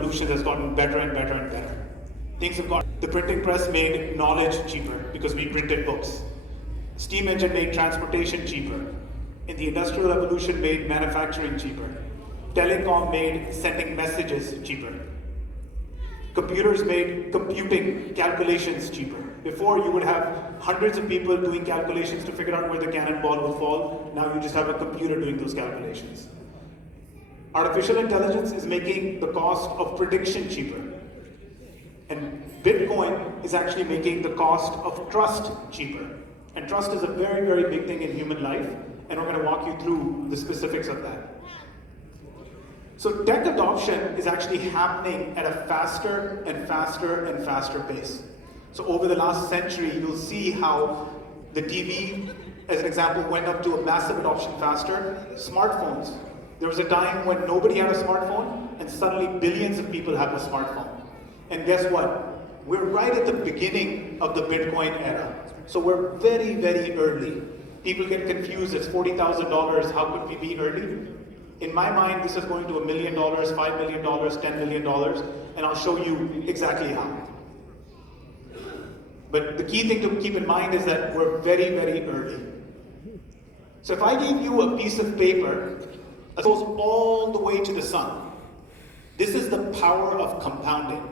revolution has gotten better and better and better. Things have got. The printing press made knowledge cheaper because we printed books. Steam engine made transportation cheaper. And the Industrial Revolution made manufacturing cheaper. Telecom made sending messages cheaper. Computers made computing calculations cheaper. Before, you would have hundreds of people doing calculations to figure out where the cannonball will fall. Now you just have a computer doing those calculations. Artificial intelligence is making the cost of prediction cheaper. And Bitcoin is actually making the cost of trust cheaper. And trust is a very, very big thing in human life, and we're going to walk you through the specifics of that. So tech adoption is actually happening at a faster and faster and faster pace. So over the last century, you'll see how the TV, as an example, went up to a massive adoption faster. Smartphones. There was a time when nobody had a smartphone, and suddenly billions of people have a smartphone. And guess what? We're right at the beginning of the Bitcoin era. So we're very, very early. People get confused, it's $40,000, how could we be early? In my mind, this is going to $1 million, $5 million, $10 million, and I'll show you exactly how. But the key thing to keep in mind is that we're very, very early. So if I gave you a piece of paper that goes all the way to the sun, this is the power of compounding.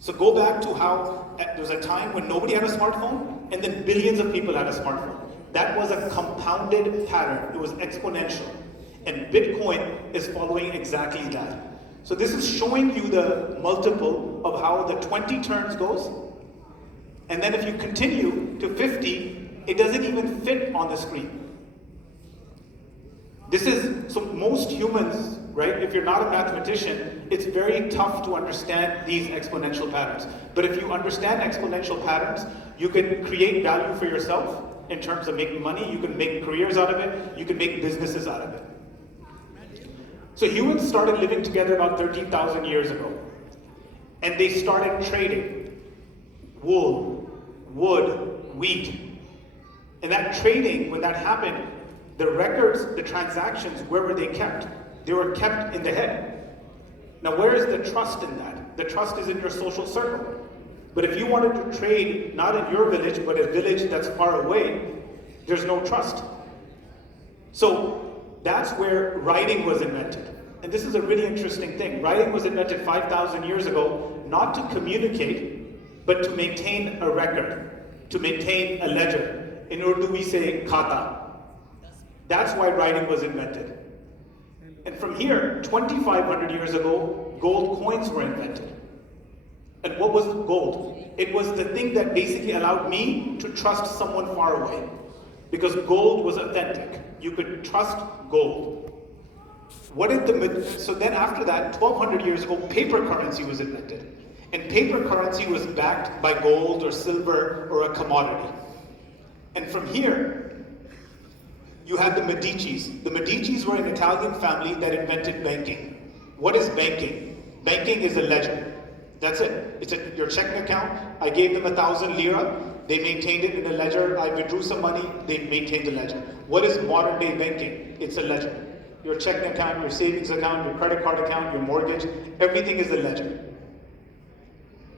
So go back to how there was a time when nobody had a smartphone, and then billions of people had a smartphone. That was a compounded pattern. It was exponential. And Bitcoin is following exactly that. So this is showing you the multiple of how the 20 turns goes. And then if you continue to 50, it doesn't even fit on the screen. So most humans, right, if you're not a mathematician, it's very tough to understand these exponential patterns. But if you understand exponential patterns, you can create value for yourself in terms of making money, you can make careers out of it, you can make businesses out of it. So humans started living together about 13,000 years ago. And they started trading wool, wood, wheat. And that trading, when that happened, the records, the transactions, where were they kept? They were kept in the head. Now, where is the trust in that? The trust is in your social circle. But if you wanted to trade, not in your village, but a village that's far away, there's no trust. So that's where writing was invented. And this is a really interesting thing. Writing was invented 5,000 years ago, not to communicate, but to maintain a record, to maintain a ledger. In Urdu, we say khata. That's why writing was invented. And from here, 2,500 years ago, gold coins were invented. And what was gold? It was the thing that basically allowed me to trust someone far away. Because gold was authentic. You could trust gold. So then after that, 1,200 years ago, paper currency was invented. And paper currency was backed by gold or silver or a commodity. And from here, you had the Medicis. The Medicis were an Italian family that invented banking. What is banking? Banking is a ledger. That's it. It's your checking account. I gave them 1,000 lira. They maintained it in a ledger. I withdrew some money. They maintained the ledger. What is modern day banking? It's a ledger. Your checking account, your savings account, your credit card account, your mortgage, everything is a ledger.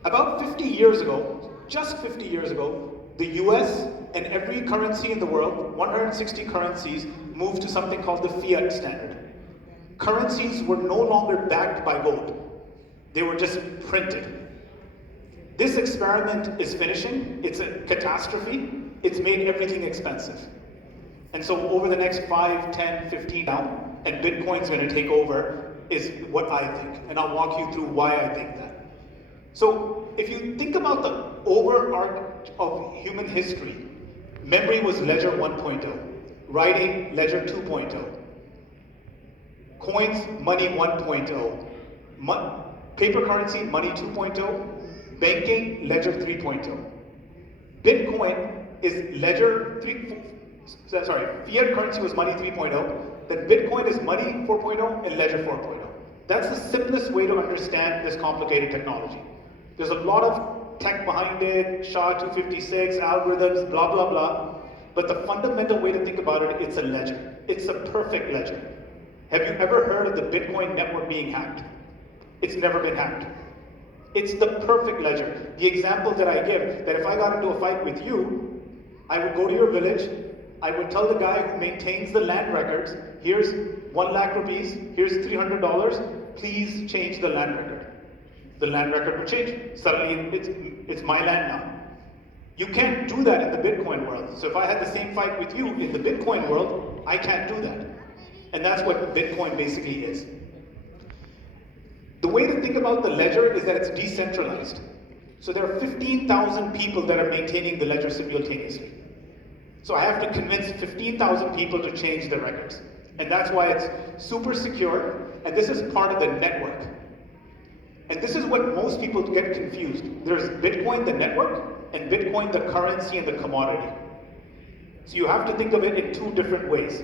About 50 years ago, just 50 years ago, the US and every currency in the world, 160 currencies, moved to something called the fiat standard. Currencies were no longer backed by gold. They were just printed. This experiment is finishing. It's a catastrophe. It's made everything expensive. And so over the next 5, 10, 15 now, and Bitcoin's going to take over, is what I think. And I'll walk you through why I think that. So if you think about the overarch of human history, memory was ledger 1.0, writing ledger 2.0, coins, money 1.0, paper currency, money 2.0, banking, ledger 3.0. Bitcoin is fiat currency was money 3.0, then Bitcoin is money 4.0 and ledger 4.0. That's the simplest way to understand this complicated technology. There's a lot of tech behind it, SHA-256, algorithms, blah, blah, blah. But the fundamental way to think about it, it's a ledger. It's a perfect ledger. Have you ever heard of the Bitcoin network being hacked? It's never been hacked. It's the perfect ledger. The example that I give, that if I got into a fight with you, I would go to your village, I would tell the guy who maintains the land records, here's 1 lakh rupees, here's $300, please change the land record. The land record would change. Suddenly, it's my land now. You can't do that in the Bitcoin world. So if I had the same fight with you in the Bitcoin world, I can't do that. And that's what Bitcoin basically is. The way to think about the ledger is that it's decentralized. So there are 15,000 people that are maintaining the ledger simultaneously. So I have to convince 15,000 people to change their records. And that's why it's super secure, and this is part of the network. And this is what most people get confused. There's Bitcoin, the network, and Bitcoin, the currency and the commodity. So you have to think of it in two different ways.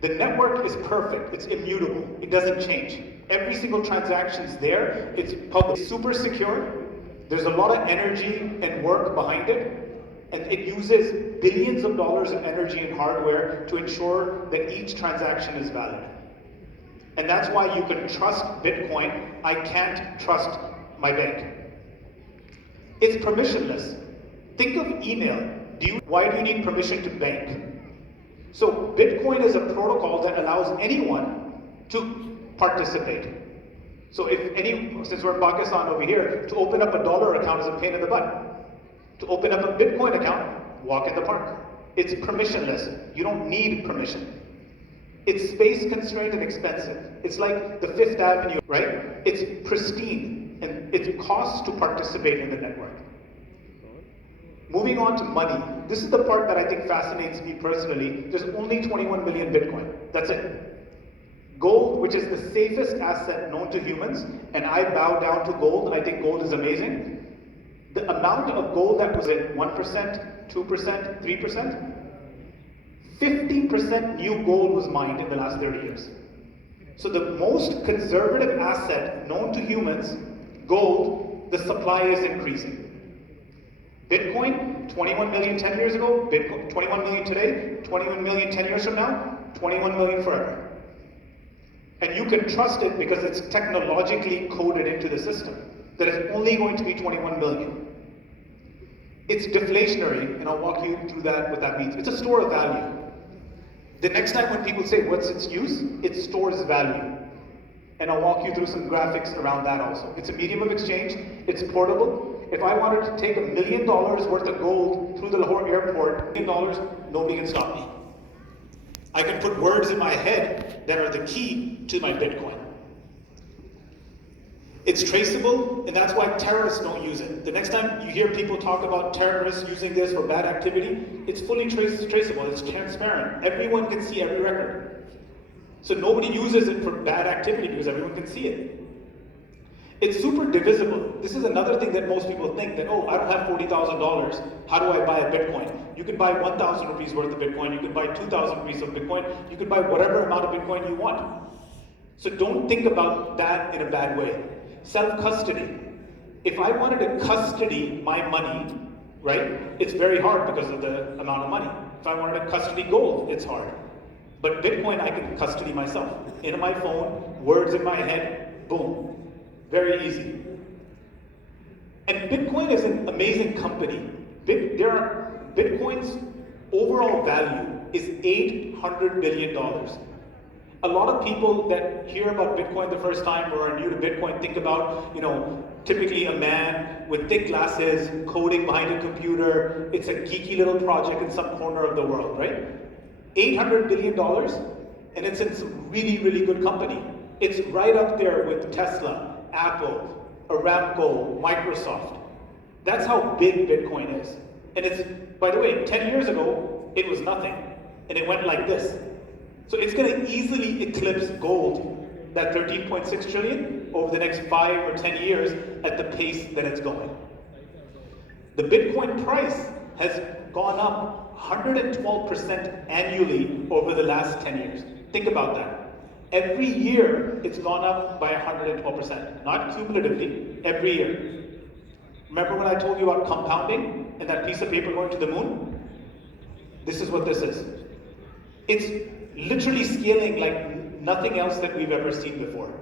The network is perfect, it's immutable, it doesn't change. Every single transaction is there, it's public, super secure, there's a lot of energy and work behind it, and it uses billions of dollars of energy and hardware to ensure that each transaction is valid. And that's why you can trust Bitcoin. I can't trust my bank. It's permissionless. Think of email. Why do you need permission to bank? So Bitcoin is a protocol that allows anyone to participate. So since we're in Pakistan over here, to open up a dollar account is a pain in the butt. To open up a Bitcoin account, walk in the park. It's permissionless. You don't need permission. It's space constrained and expensive. It's like the Fifth Avenue, right? It's pristine, and it costs to participate in the network. Moving on to money. This is the part that I think fascinates me personally. There's only 21 million Bitcoin. That's it. Gold, which is the safest asset known to humans, and I bow down to gold. I think gold is amazing. The amount of gold that was at 1%, 2%, 3%, 50% new gold was mined in the last 30 years. So the most conservative asset known to humans, gold, the supply is increasing. Bitcoin, 21 million 10 years ago, Bitcoin, 21 million today, 21 million 10 years from now, 21 million forever. And you can trust it because it's technologically coded into the system that it's only going to be 21 million. It's deflationary, and I'll walk you through that, what that means. It's a store of value. The next time when people say, what's its use? It stores value. And I'll walk you through some graphics around that also. It's a medium of exchange, it's portable. If I wanted to take $1 million worth of gold through the Lahore airport, $1 million, nobody can stop me. I can put words in my head that are the key to my Bitcoin. It's traceable, and that's why terrorists don't use it. The next time you hear people talk about terrorists using this for bad activity, it's fully traceable, it's transparent. Everyone can see every record. So nobody uses it for bad activity because everyone can see it. It's super divisible. This is another thing that most people think that, oh, I don't have $40,000. How do I buy a Bitcoin? You can buy 1,000 rupees worth of Bitcoin. You can buy 2,000 rupees of Bitcoin. You can buy whatever amount of Bitcoin you want. So don't think about that in a bad way. Self-custody. If I wanted to custody my money, right, it's very hard because of the amount of money. If I wanted to custody gold, it's hard. But Bitcoin, I can custody myself. In my phone, words in my head, boom. Very easy. And Bitcoin is an amazing company. Bitcoin's overall value is $800 billion. A lot of people that hear about Bitcoin the first time or are new to Bitcoin think about, typically a man with thick glasses, coding behind a computer. It's a geeky little project in some corner of the world, right? $800 billion, and it's in some really, really good company. It's right up there with Tesla, Apple, Aramco, Microsoft. That's how big Bitcoin is. And it's, by the way, 10 years ago, it was nothing. And it went like this. So it's going to easily eclipse gold, that 13.6 trillion, over the next 5 or 10 years at the pace that it's going. The Bitcoin price has gone up 112% annually over the last 10 years. Think about that. Every year, it's gone up by 112%. Not cumulatively, every year. Remember when I told you about compounding and that piece of paper going to the moon? This is what this is. It's literally scaling like nothing else that we've ever seen before.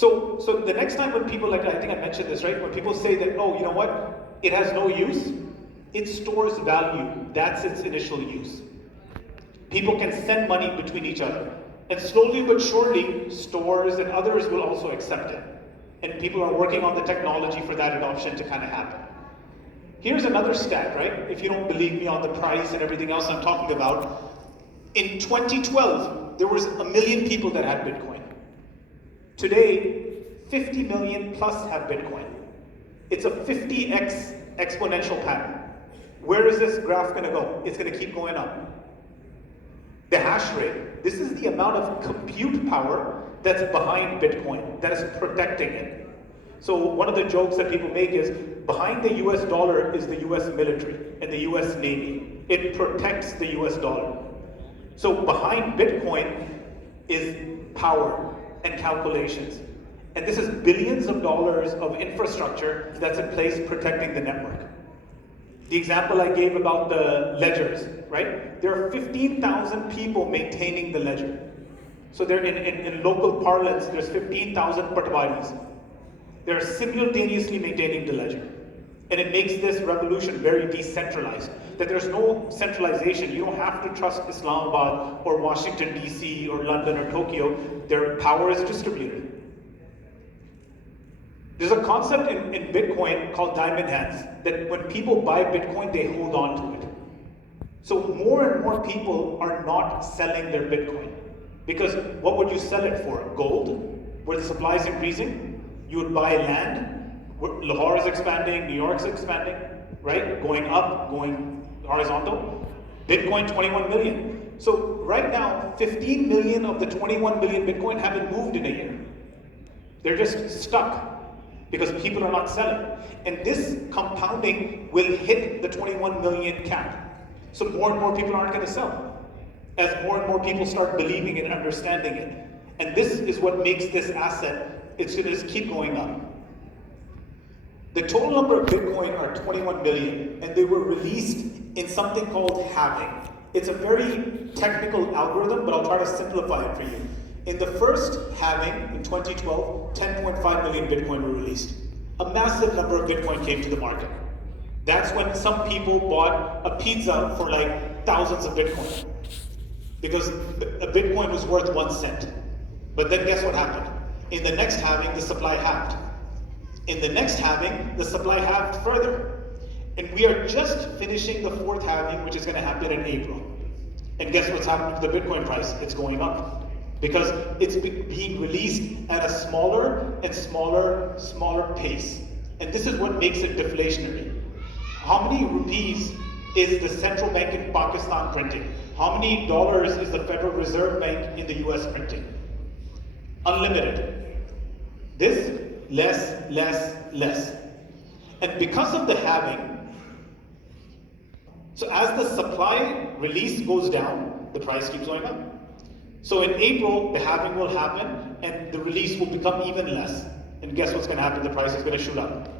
So the next time when people, like I think I mentioned this, right? When people say that, oh, you know what, it has no use, it stores value. That's its initial use. People can send money between each other. And slowly but surely, stores and others will also accept it. And people are working on the technology for that adoption to kind of happen. Here's another stat, right? If you don't believe me on the price and everything else I'm talking about, in 2012, there was 1 million people that had Bitcoin. Today, 50 million plus have Bitcoin. It's a 50x exponential pattern. Where is this graph going to go? It's going to keep going up. The hash rate, this is the amount of compute power that's behind Bitcoin, that is protecting it. So one of the jokes that people make is, behind the US dollar is the US military and the US Navy. It protects the US dollar. So behind Bitcoin is power and calculations. And this is billions of dollars of infrastructure that's in place protecting the network. The example I gave about the ledgers, right? There are 15,000 people maintaining the ledger. So they're in local parlance, there's 15,000 patwaris. They're simultaneously maintaining the ledger. And it makes this revolution very decentralized. That there's no centralization. You don't have to trust Islamabad or Washington, DC or London or Tokyo. Their power is distributed. There's a concept in Bitcoin called diamond hands, that when people buy Bitcoin, they hold on to it. So more and more people are not selling their Bitcoin. Because what would you sell it for? Gold? Where the supply is increasing? You would buy land. Lahore is expanding, New York's expanding, right? Going up, going horizontal. Bitcoin, 21 million. So right now, 15 million of the 21 million Bitcoin haven't moved in a year. They're just stuck because people are not selling. And this compounding will hit the 21 million cap. So more and more people aren't going to sell, as more and more people start believing and understanding it. And this is what makes this asset, it's going to just keep going up. The total number of Bitcoin are 21 million, and they were released in something called halving. It's a very technical algorithm, but I'll try to simplify it for you. In the first halving in 2012, 10.5 million Bitcoin were released. A massive number of Bitcoin came to the market. That's when some people bought a pizza for like thousands of Bitcoin, because a Bitcoin was worth 1 cent. But then guess what happened? In the next halving, the supply halved. In the next halving, the supply halved further. And we are just finishing the fourth halving, which is going to happen in April. And guess what's happening to the Bitcoin price? It's going up. Because it's being released at a smaller and smaller pace. And this is what makes it deflationary. How many rupees is the central bank in Pakistan printing? How many dollars is the Federal Reserve Bank in the US printing? Unlimited. This, less. And because of the halving, so as the supply release goes down, the price keeps going up. So in April, the halving will happen and the release will become even less. And guess what's going to happen? The price is going to shoot up.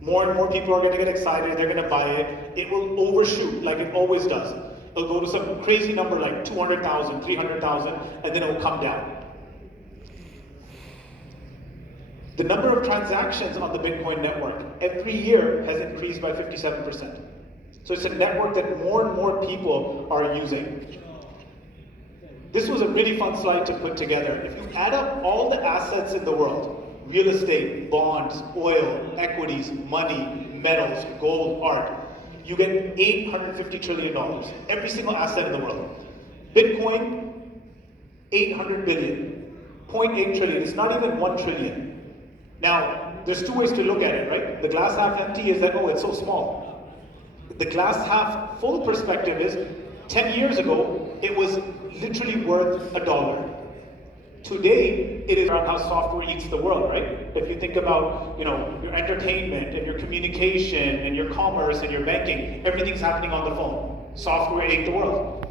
More and more people are going to get excited, they're going to buy it. It will overshoot like it always does. It'll go to some crazy number like 200,000, 300,000, and then it will come down. The number of transactions on the Bitcoin network every year has increased by 57%. So it's a network that more and more people are using. This was a really fun slide to put together. If you add up all the assets in the world, real estate, bonds, oil, equities, money, metals, gold, art, you get $850 trillion. Every single asset in the world. Bitcoin, 800 billion. 0.8 trillion. It's not even 1 trillion. Now, there's two ways to look at it, right? The glass half empty is that, oh, it's so small. The glass half full perspective is, 10 years ago, it was literally worth $1. Today, it is around how software eats the world, right? If you think about, your entertainment and your communication and your commerce and your banking, everything's happening on the phone. Software ate the world.